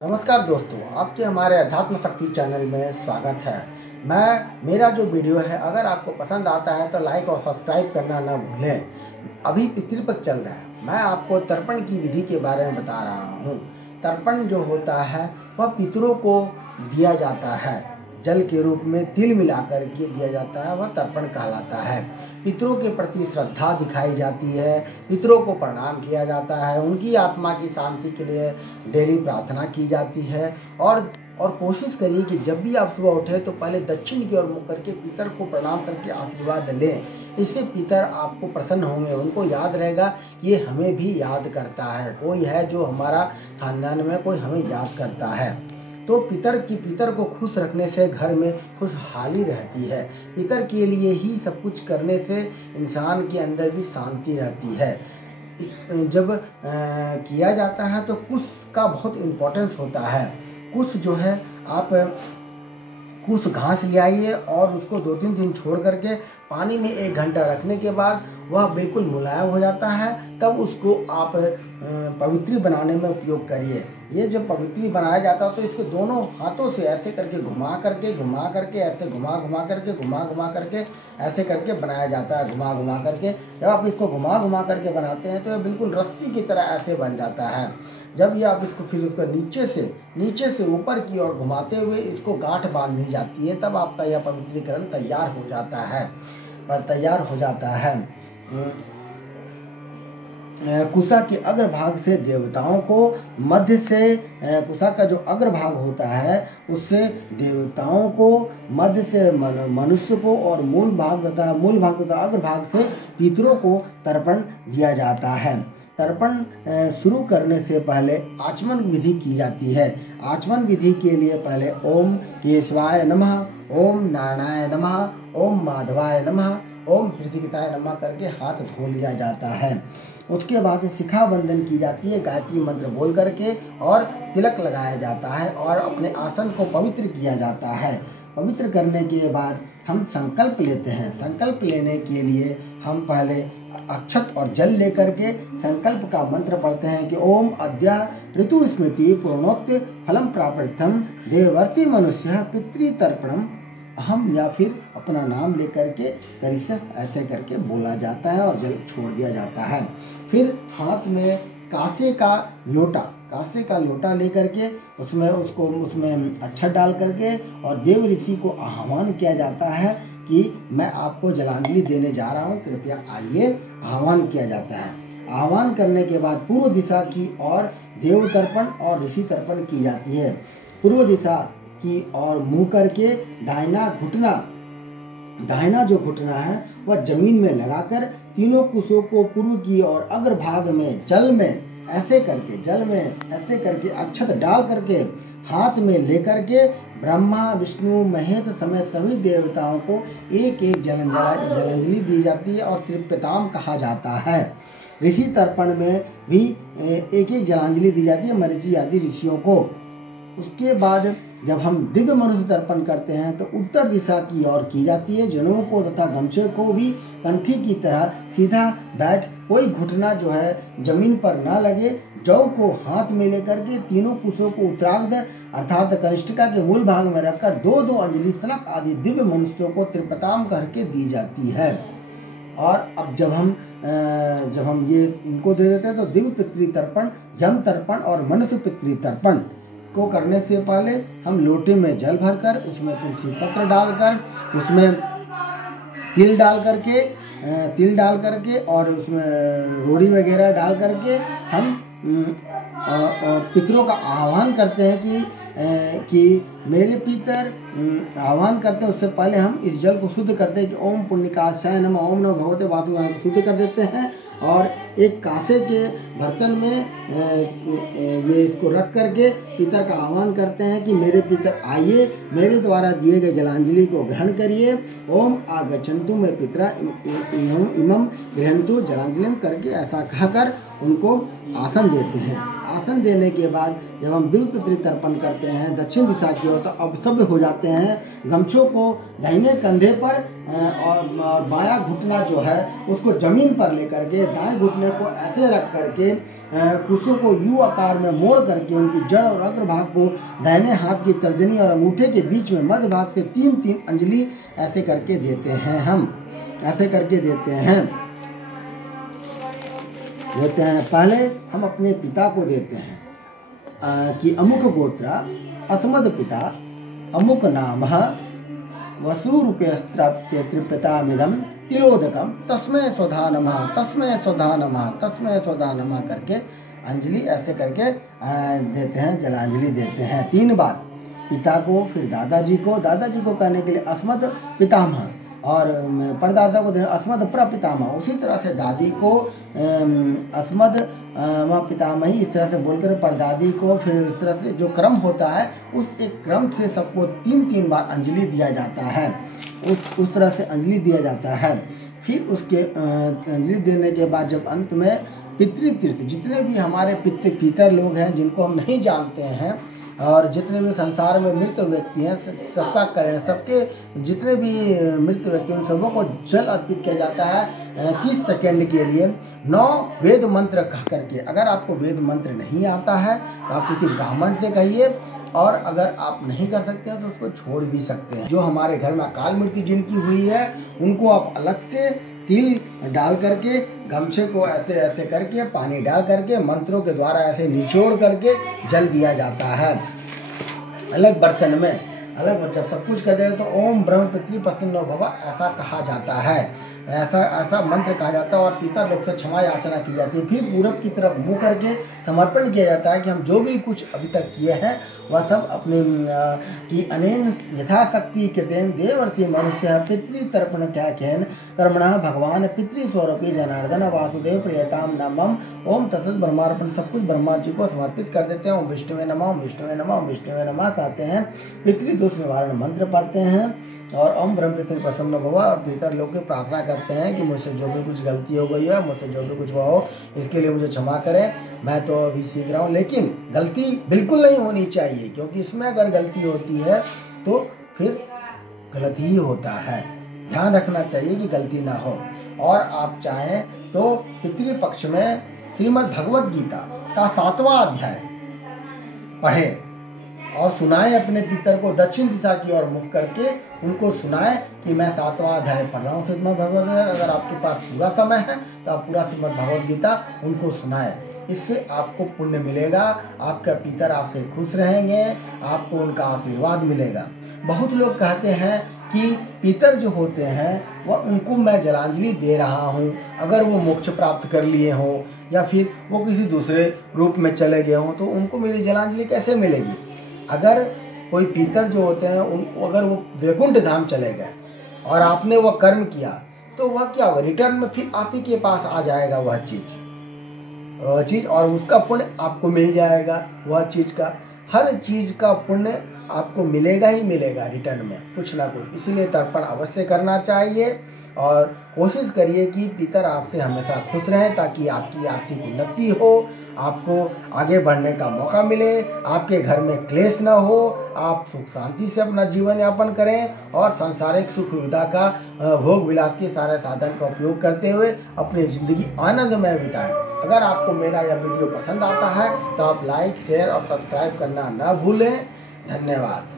नमस्कार दोस्तों, आपके हमारे अध्यात्म शक्ति चैनल में स्वागत है। मेरा जो वीडियो है, अगर आपको पसंद आता है तो लाइक और सब्सक्राइब करना ना भूलें। अभी पितृपक्ष चल रहा है, मैं आपको तर्पण की विधि के बारे में बता रहा हूँ। तर्पण जो होता है वह पितरों को दिया जाता है, जल के रूप में तिल मिलाकर के दिया जाता है, वह तर्पण कहलाता है। पितरों के प्रति श्रद्धा दिखाई जाती है, पितरों को प्रणाम किया जाता है, उनकी आत्मा की शांति के लिए डेली प्रार्थना की जाती है। और कोशिश करिए कि जब भी आप सुबह उठे तो पहले दक्षिण की ओर मुख करके पितर को प्रणाम करके आशीर्वाद लें। इससे पितर आपको प्रसन्न होंगे, उनको याद रहेगा ये हमें भी याद करता है, कोई है जो हमारा खानदान में कोई हमें याद करता है। तो पितर को खुश रखने से घर में खुशहाली रहती है। पितर के लिए ही सब कुछ करने से इंसान के अंदर भी शांति रहती है। जब किया जाता है तो कुश का बहुत इम्पोर्टेंस होता है। कुश जो है, आप कुछ घास ले आइए और उसको 2-3 दिन छोड़ करके पानी में 1 घंटा रखने के बाद वह बिल्कुल मुलायम हो जाता है। तब उसको आप पवित्री बनाने में उपयोग करिए। ये जब पवित्री बनाया जाता है तो इसके दोनों हाथों से ऐसे करके घुमा करके ऐसे घुमा करके ऐसे करके बनाया जाता है। घुमा करके जब आप इसको घुमा करके बनाते हैं तो ये बिल्कुल रस्सी की तरह ऐसे बन जाता है। जब ये आप इसको फिर उसको नीचे से ऊपर की ओर घुमाते हुए इसको गांठ बांधी जाती है, तब आपका यह पवित्रीकरण तैयार हो जाता है। कुशा के अग्रभाग से देवताओं को, मध्य से कुशा का जो अग्रभाग होता है उससे देवताओं को, मध्य से मनुष्य को और मूल भाग तथा अग्रभाग से पितरों को तर्पण दिया जाता है। तर्पण शुरू करने से पहले आचमन विधि की जाती है। आचमन विधि के लिए पहले ओम केशवाय नमः, ओम नारायणाय नमः, ओम माधवाय नमः, ओम हृषिकेशाय नमः करके हाथ धो लिया जाता है। उसके बाद शिखा बंधन की जाती है गायत्री मंत्र बोल करके, और तिलक लगाया जाता है और अपने आसन को पवित्र किया जाता है। पवित्र करने के बाद हम संकल्प लेते हैं। संकल्प लेने के लिए हम पहले अक्षत और जल लेकर के संकल्प का मंत्र पढ़ते हैं कि ओम अद्या ऋतु स्मृति पूर्णोक्त फलम प्राप्तम देवर्षि मनुष्य पितृतर्पणम हम, या फिर अपना नाम लेकर के करिष्य ऐसे करके बोला जाता है और जल छोड़ दिया जाता है। फिर हाथ में कांसे का लोटा लेकर के उसमें अक्षत डाल करके और देव ऋषि को आह्वान किया जाता है कि मैं आपको जलांजलि देने जा रहा हूँ, कृपया आइए। आह्वान किया जाता है। आह्वान करने के बाद पूर्व दिशा की ओर देव तर्पण और ऋषि तर्पण की जाती है। पूर्व दिशा की ओर मुंह करके दाहिना जो घुटना है वह जमीन में लगाकर तीनों कुशों को पूर्व की ओर अग्रभाग में जल में ऐसे करके अक्षत डाल करके हाथ में लेकर के ब्रह्मा विष्णु महेश समेत सभी देवताओं को एक जलांजलि दी जाती है और तृप्यताम कहा जाता है। ऋषि तर्पण में भी एक जलांजलि दी जाती है मरीचि आदि ऋषियों को। उसके बाद जब हम दिव्य मनुष्य तर्पण करते हैं तो उत्तर दिशा की ओर की जाती है। जनेऊ को तथा गमछे को भी कंठी की तरह सीधा बैठ, कोई घुटना जो है जमीन पर ना लगे। जौ को हाथ में लेकर के तीनों कुशों को उत्तरार्ध अर्थात कनिष्ठिका के मूल भाग में रखकर 2-2 अंजलि सनक आदि दिव्य मनुष्यों को तृप्यताम करके दी जाती है। और अब जब हम ये इनको दे देते हैं तो दिव्य पितृ तर्पण, यम तर्पण और मनुष्य पितृ तर्पण को करने से पहले हम लोटे में जल भरकर उसमें तुलसी पत्र डालकर उसमें तिल डाल करके और उसमें रोड़ी वगैरह डाल करके हम पितरों का आह्वान करते हैं कि मेरे पितर आह्वान करते हैं। उससे पहले हम इस जल को शुद्ध करते हैं कि ओम पुण्यकाशाय नमः, ओम नमो भगवते वासुदेवाय को शुद्ध कर देते हैं और एक कांसे के बर्तन में ये इसको रख करके पितर का आह्वान करते हैं कि मेरे पितर आइए, मेरे द्वारा दिए गए जलांजलि को ग्रहण करिए। ओम आगच्छन्तु में पितरा इमं गृह्णन्तु जलांजलिम करके ऐसा कहकर उनको आसन देते हैं। भाषण देने के बाद जब हम बिल पितृ तर्पण करते हैं दक्षिण दिशा की ओर, तो अब सब हो जाते हैं। गमछों को दाहिने कंधे पर और बायां घुटना जो है उसको जमीन पर लेकर के दाएं घुटने को ऐसे रख करके कुशों को यू आकार में मोड़ करके उनकी जड़ और अग्रभाग को दाहिने हाथ की तर्जनी और अंगूठे के बीच में मध्य भाग से 3-3 अंजलि ऐसे करके देते हैं। हम ऐसे करके देते हैं। पहले हम अपने पिता को देते हैं कि अमुक गोत्र अस्मद पिता अमुक नाम वसुरूपेस्त्राप्ते त्रिपितामिदं तिलोदकम तस्मै स्वधा नमः तस्मै स्वधा नमः तस्मै स्वधा नमः करके अंजलि ऐसे करके देते हैं, जलांजलि देते हैं 3 बार। पिता को, फिर दादाजी को कहने के लिए अस्मद पितामह, और परदादा को अस्मद प्रपितामह। उसी तरह से दादी को अस्मद पितामही, इस तरह से बोलकर परदादी को, फिर इस तरह से जो क्रम होता है उस एक क्रम से सबको 3-3 बार अंजलि दिया जाता है। उस तरह से अंजलि दिया जाता है। फिर उसके अंजलि देने के बाद जब अंत में पितृतीर्थ, जितने भी हमारे पितर लोग हैं जिनको हम नहीं जानते हैं और जितने भी संसार में मृत व्यक्ति हैं सबका करें, सबके जितने भी मृत व्यक्ति उन सबों को जल अर्पित किया जाता है 30 सेकंड के लिए 9 वेद मंत्र कह करके। अगर आपको वेद मंत्र नहीं आता है तो आप किसी ब्राह्मण से कहिए, और अगर आप नहीं कर सकते हैं तो उसको छोड़ भी सकते हैं। जो हमारे घर में अकाल मृत्यु जिनकी हुई है उनको आप अलग से तिल डाल करके, गमछे को ऐसे ऐसे करके पानी डाल करके मंत्रों के द्वारा ऐसे निचोड़ करके जल दिया जाता है अलग बर्तन में। अलग जब सब कुछ कर देगा तो ओम ब्रह्म पितृ प्रसन्नो भव ऐसा कहा जाता है, ऐसा मंत्र कहा जाता है और पितर लोग से क्षमा याचना की जाती है। फिर पूरब की तरफ मुँह करके समर्पण किया जाता है कि हम जो भी कुछ अभी तक किए हैं वह सब अपने की अनेन यथाशक्ति कृतेन देवर्षि मनुष्य पितृतर्पण क्या खेन कर्मणा भगवान पितृस्वरूपी जनार्दन वासुदेव प्रियताम नमः। ओम तत्सत ब्रह्मार्पण, सब कुछ ब्रह्मा जी को समर्पित कर देते हैं। ओम विष्णुवे नमः, ओम विष्णुवे नमः, ओम विष्णुवे नमः कहते हैं। पितृदोष निवारण मंत्र पढ़ते हैं और ओम ब्रह्म पितृ प्रसन्न भव, और पितर लोग की प्रार्थना करते हैं कि मुझसे जो भी कुछ गलती हो गई है, मुझसे जो भी कुछ हुआ हो इसके लिए मुझे क्षमा करें। मैं तो अभी सीख रहा हूँ, लेकिन गलती बिल्कुल नहीं होनी चाहिए, क्योंकि इसमें अगर गलती होती है तो फिर गलत ही होता है। ध्यान रखना चाहिए कि गलती ना हो। और आप चाहें तो पितृपक्ष में श्रीमद् भगवत गीता का 7वां अध्याय पढ़ें और सुनाएं अपने पितर को दक्षिण दिशा की ओर मुख करके उनको सुनाएं कि मैं 7वां अध्याय पढ़ रहा हूँ श्रीमद् भगवत गीता। अगर आपके पास पूरा समय है तो आप पूरा श्रीमद् भगवत गीता उनको सुनाएं। इससे आपको पुण्य मिलेगा, आपका पितर आपसे खुश रहेंगे, आपको उनका आशीर्वाद मिलेगा। बहुत लोग कहते हैं कि पितर जो होते हैं वह उनको मैं जलांजलि दे रहा हूँ, अगर वो मोक्ष प्राप्त कर लिए हों या फिर वो किसी दूसरे रूप में चले गए हों तो उनको मेरी जलांजलि कैसे मिलेगी। अगर कोई पितर जो होते हैं अगर वो वैकुंठ धाम चले गए और आपने वह कर्म किया तो वह क्या होगा, रिटर्न में फिर आप ही के पास आ जाएगा वह चीज़ और उसका पुण्य आपको मिल जाएगा। वह चीज़ का, हर चीज़ का पुण्य आपको मिलेगा ही मिलेगा रिटर्न में कुछ ना कुछ। इसीलिए तर्पण अवश्य करना चाहिए और कोशिश करिए कि पितर आपसे हमेशा खुश रहें ताकि आपकी आर्थिक उन्नति हो, आपको आगे बढ़ने का मौका मिले, आपके घर में क्लेश न हो, आप सुख शांति से अपना जीवन यापन करें और सांसारिक सुख सुविधा का भोग विलास के सारे साधन का उपयोग करते हुए अपनी ज़िंदगी आनंदमय बिताएं। अगर आपको मेरा यह वीडियो पसंद आता है तो आप लाइक, शेयर और सब्सक्राइब करना न भूलें। धन्यवाद।